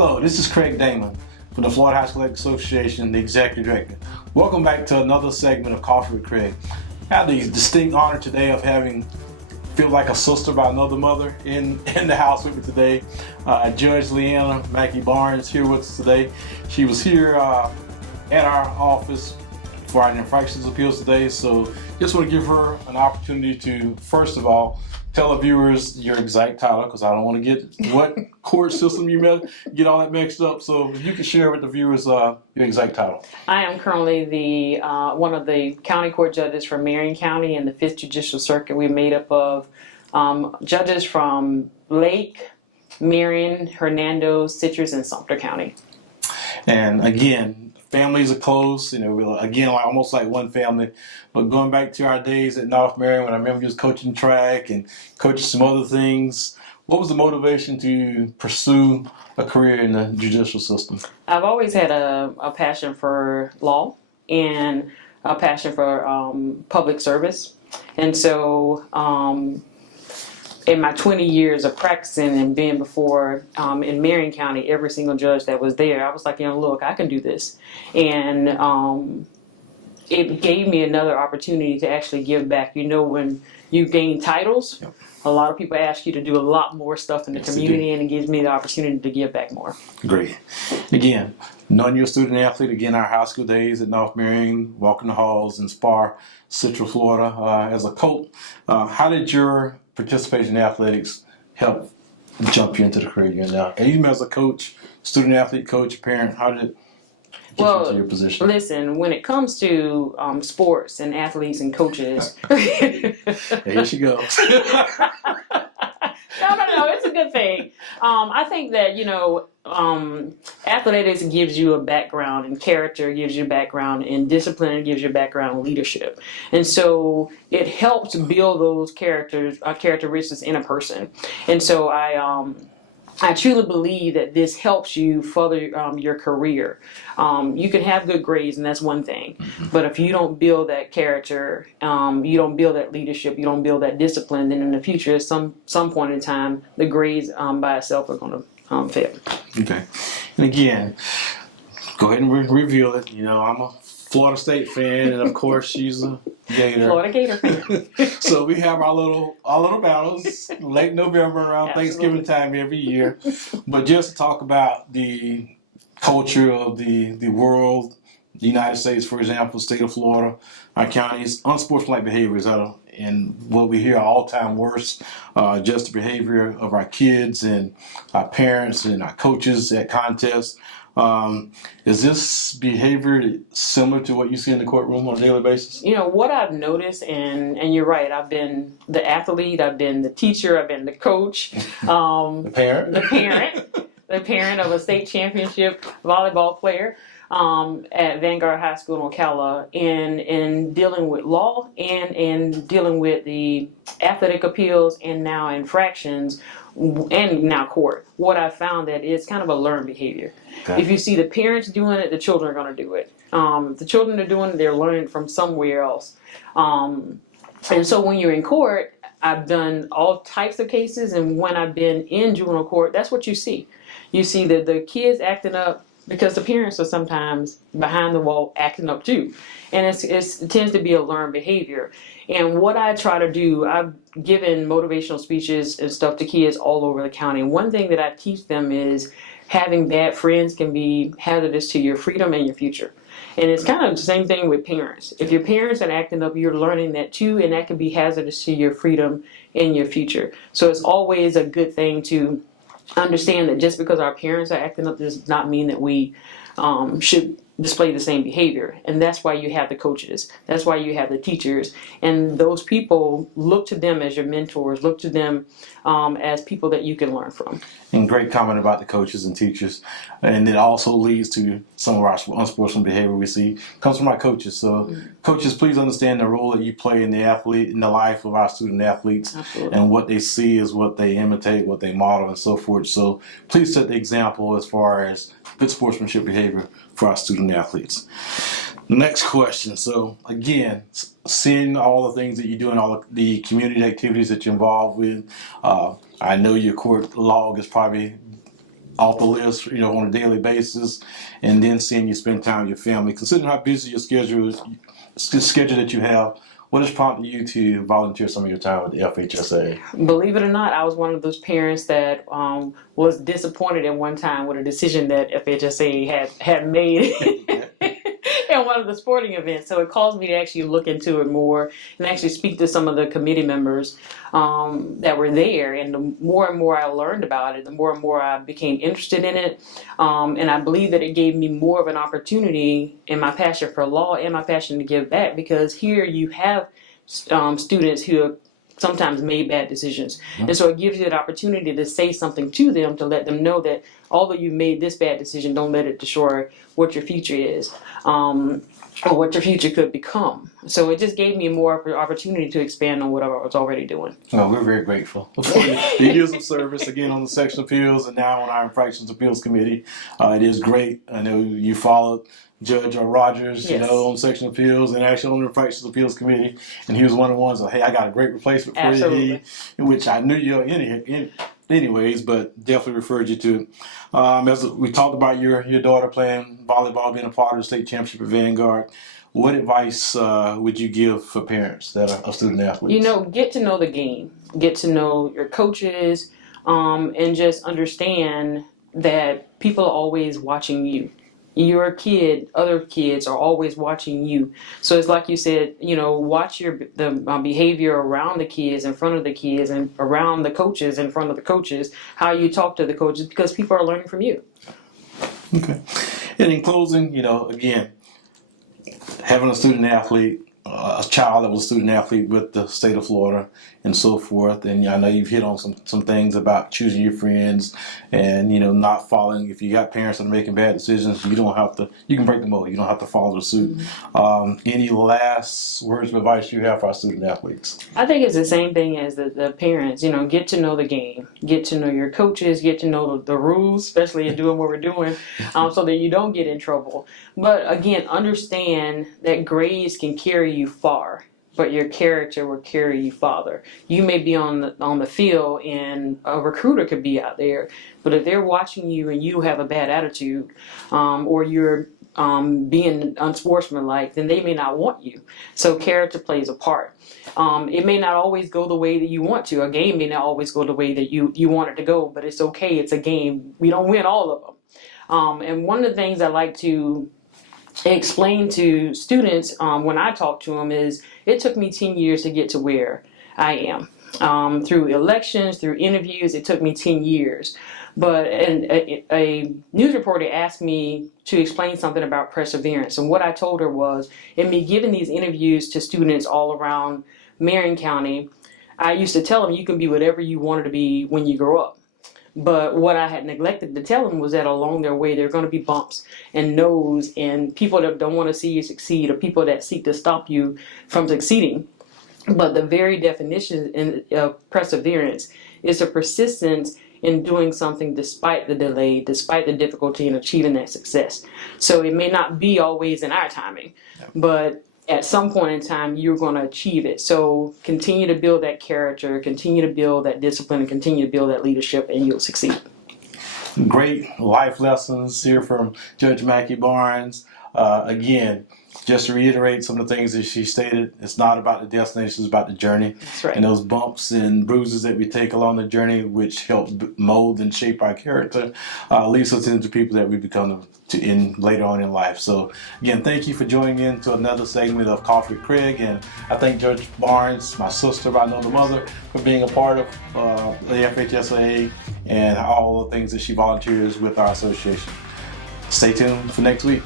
Hello, this is Craig Damon from the Florida High School Athletic Association, the Executive Director. Welcome back to another segment of Coffee with Craig. I have the distinct honor today of feel like a sister by another mother in the house with me today. Judge LeAnn Mackey-Barnes here with us today. She was here at our office for our infractions appeals today, so just want to give her an opportunity to, first of all, tell the viewers your exact title, because I don't want to get what court system you get all that mixed up. So if you can share with the viewers your exact title. I am currently the one of the county court judges for Marion County and the Fifth Judicial Circuit. We're made up of judges from Lake, Marion, Hernando, Citrus, and Sumter County. And again, families are close, again, almost like one family. But going back to our days at North Marion, when I remember you was coaching track and coaching some other things, what was the motivation to pursue a career in the judicial system? I've always had a passion for law and a passion for public service. And so in my 20 years of practicing and being before in Marion County, every single judge that was there, I was like, look, I can do this. And it gave me another opportunity to actually give back. When you gain titles, yep, a lot of people ask you to do a lot more stuff in the community, and it gives me the opportunity to give back more. Great. Again, knowing you're a student athlete, again, our high school days at North Marion, walking the halls in Spar, Central Florida, as a coach, how did your participation in athletics help jump you into the career you're in now? And even as a coach, student athlete, coach, parent, how did it get you into your position? Listen, when it comes to sports and athletes and coaches, here she goes. No, it's a good thing. I think that, athletics gives you a background in character, gives you a background in discipline, gives you a background in leadership. And so it helps build those characteristics in a person. And so I truly believe that this helps you further your career. You can have good grades, and that's one thing. But if you don't build that character, you don't build that leadership, you don't build that discipline, then in the future, at some point in time, the grades by itself are going to fail. Okay. And again, go ahead and reveal it. I'm a Florida State fan, and of course, she's a Gator. Florida Gator fan. So we have our little battles late November around Thanksgiving time every year. But just to talk about the culture of the world, the United States, for example, state of Florida, our counties, unsportsmanlike behaviors and what we hear are all-time worst, just the behavior of our kids and our parents and our coaches at contests. Is this behavior similar to what you see in the courtroom on a daily basis? What I've noticed, and you're right, I've been the athlete, I've been the teacher, I've been the coach, the parent of a state championship volleyball player at Vanguard High School in Ocala, in dealing with law and in dealing with the athletic appeals and now infractions and now court. What I found that it's kind of a learned behavior. Okay. If you see the parents doing it, the children are going to do it. The children are doing it, they're learning from somewhere else. And so when you're in court, I've done all types of cases, and when I've been in juvenile court, that's what you see. You see that the kids acting up because the parents are sometimes behind the wall acting up too. And it tends to be a learned behavior. And what I try to do, I've given motivational speeches and stuff to kids all over the county. And one thing that I teach them is having bad friends can be hazardous to your freedom and your future. And it's kind of the same thing with parents. If your parents are acting up, you're learning that too, and that can be hazardous to your freedom and your future. So it's always a good thing to understand that just because our parents are acting up does not mean that we should display the same behavior. And that's why you have the coaches. That's why you have the teachers. And those people, look to them as your mentors, look to them as people that you can learn from. And great comment about the coaches and teachers. And it also leads to some of our unsportsmanlike behavior we see comes from our coaches. So coaches, please understand the role that you play in the life of our student athletes. Absolutely. And what they see is what they imitate, what they model, and so forth. So please set the example as far as good sportsmanship behavior for our student athletes. Next question. So again, seeing all the things that you do and all the community activities that you're involved with, I know your court log is probably off the list, on a daily basis, and then seeing you spend time with your family. Considering how busy your schedule that you have, what has prompted you to volunteer some of your time with the FHSA? Believe it or not, I was one of those parents that was disappointed at one time with a decision that FHSA had made in one of the sporting events. So it caused me to actually look into it more and actually speak to some of the committee members that were there. And the more and more I learned about it, the more and more I became interested in it. And I believe that it gave me more of an opportunity in my passion for law and my passion to give back, because here you have students who have sometimes made bad decisions. And so it gives you an opportunity to say something to them, to let them know that although you made this bad decision, don't let it destroy what your future is, or what your future could become. So it just gave me more opportunity to expand on what I was already doing. Well, we're very grateful for your years of service, again, on the Section Appeals and now on our Infractions Appeals Committee. It is great. I know you followed Judge Rogers, Yes. On Section Appeals and actually on the Infractions Appeals Committee. And he was one of the ones that, hey, I got a great replacement for Absolutely. you, which I knew you anyways, but definitely referred you to. As we talked about your daughter playing volleyball, being a part of the state championship at Vanguard, what advice would you give for parents that are student athletes? Get to know the game, get to know your coaches, and just understand that people are always watching you. Your kid, other kids are always watching you. So it's like you said, watch the behavior around the kids, in front of the kids, and around the coaches, in front of the coaches, how you talk to the coaches, because people are learning from you. Okay. And in closing, again, having a student athlete, a child that was a student athlete with the state of Florida and so forth, and I know you've hit on some things about choosing your friends and not following. If you got parents that are making bad decisions, you can break the mold. You don't have to follow the suit. Any last words of advice you have for our student athletes? I think it's the same thing as the parents. Get to know the game, get to know your coaches, get to know the rules, especially in doing what we're doing, so that you don't get in trouble. But again, understand that grades can carry you far, but your character will carry you farther. You may be on the field, and a recruiter could be out there, but if they're watching you and you have a bad attitude, or you're being unsportsmanlike, then they may not want you. So character plays a part. It may not always go the way that you want to. A game may not always go the way that you want it to go, but it's okay. It's a game. We don't win all of them. And one of the things I like to explain to students when I talk to them is, it took me 10 years to get to where I am. Through elections, through interviews, it took me 10 years. But a news reporter asked me to explain something about perseverance. And what I told her was, in me giving these interviews to students all around Marion County, I used to tell them, you can be whatever you wanted to be when you grow up. But what I had neglected to tell them was that along their way, there are going to be bumps and no's and people that don't want to see you succeed, or people that seek to stop you from succeeding. But the very definition of perseverance is a persistence in doing something despite the delay, despite the difficulty in achieving that success. So it may not be always in our timing, but at some point in time, you're going to achieve it. So continue to build that character, continue to build that discipline, and continue to build that leadership, and you'll succeed. Great life lessons here from Judge Mackey-Barnes. Again, just to reiterate some of the things that she stated, it's not about the destination, it's about the journey. That's right. And those bumps and bruises that we take along the journey, which help mold and shape our character, leads us into people that we become later on in life. So again, thank you for joining in to another segment of Coffee with Craig, and I thank Judge Barnes, my sister, by another mother, for being a part of the FHSAA and all the things that she volunteers with our association. Stay tuned for next week.